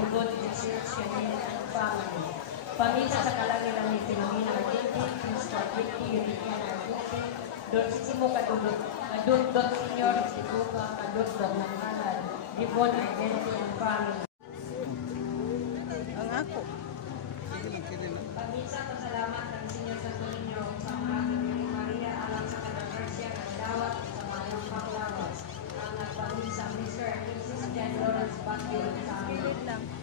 Bugod Church and Family. Pamisa sa kalagayan ni Filomena Argentin, Cristo Argentin, Unikian Argentin, Dulcissimo Kadudot Senior, Situka Kadudot ng Halal, Ribon Argentin and Family. Ang ako. Pamisa pasalamat ng Senyor sa Tulinyo sa mga ni Maria alam sa Cataversia ng Dawat sa Mayang Panglawas. Ang nagpamisa Mr. and Mrs. Jan Lawrence Bakil sa amin.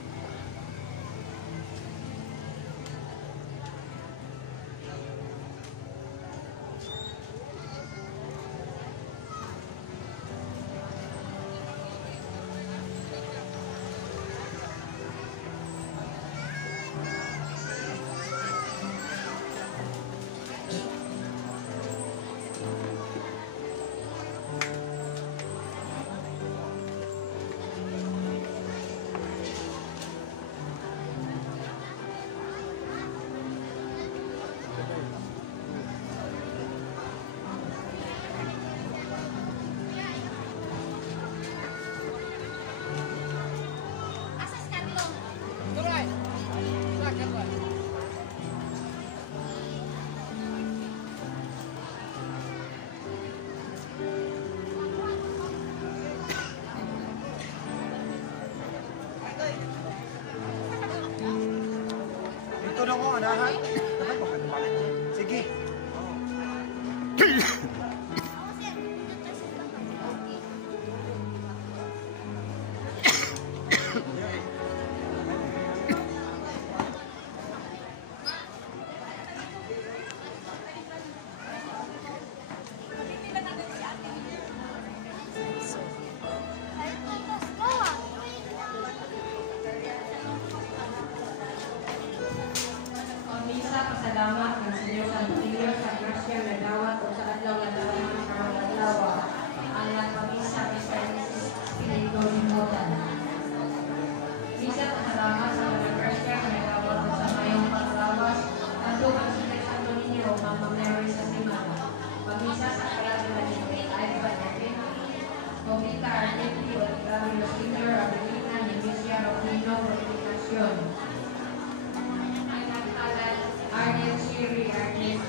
Ito na ko, anahan. Sige. Pasalamat ng Senyor sa Senyor sa Grasya na dawat o sa adlaw na dawat ng Karangadlawa ang nagpamisa Mr. and Mrs. Pilito Limutan. Misa pasalamat sa mga Grasya na dawat o sa mayong panglawas ang tukang Senyor sa Tulinyo Mama Mary sa Simana. Pamisa sa kalagayan ni Ivan Argenti, Comita Argenti o Ramiro Senior Avelina Nemesia Rufino Fortificación. Arnett Sherry, Arnett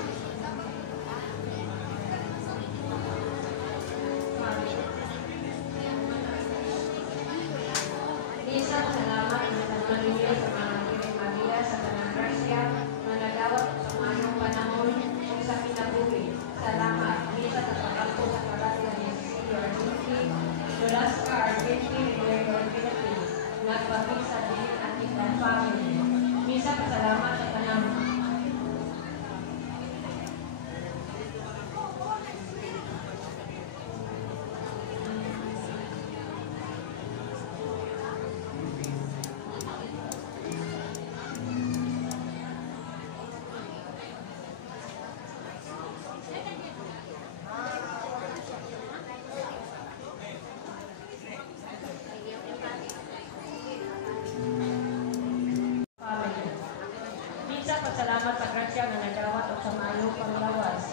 Isa, salamat na nagmaninyo sa mga Kiring Maria sa Tanang Grasya na nagawat sa mayong panahon kung sa kinabuhi. Salamat. Isa sa pagkampo sa karatihan ni Cecilio Argentin, Dolasca Argentin, Diego Argentin, nagpapig sa din at ikan family. Misa pasalamat sa tanang pasalamat sa grasya na nagdawat o sa mayong panglawas.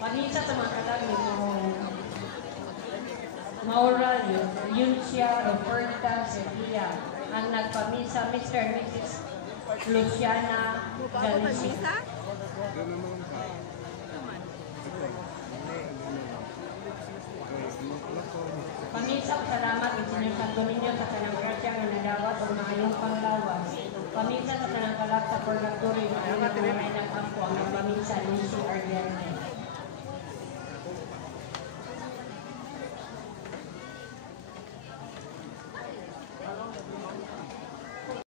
Panisa sa mga kalagay mo Maura Yuncia Roberta Sevilla ang nagpamisa Mr. and Mrs. Luciana Galicia. Pamisa pasalamat ng Senyor Santo Niño sa kanang grasya na nagdawat o mayong panglawas. Pamisa sa kanang kalap sa purgatory na ang mga nag-ampo ang pamisa ni si Argent.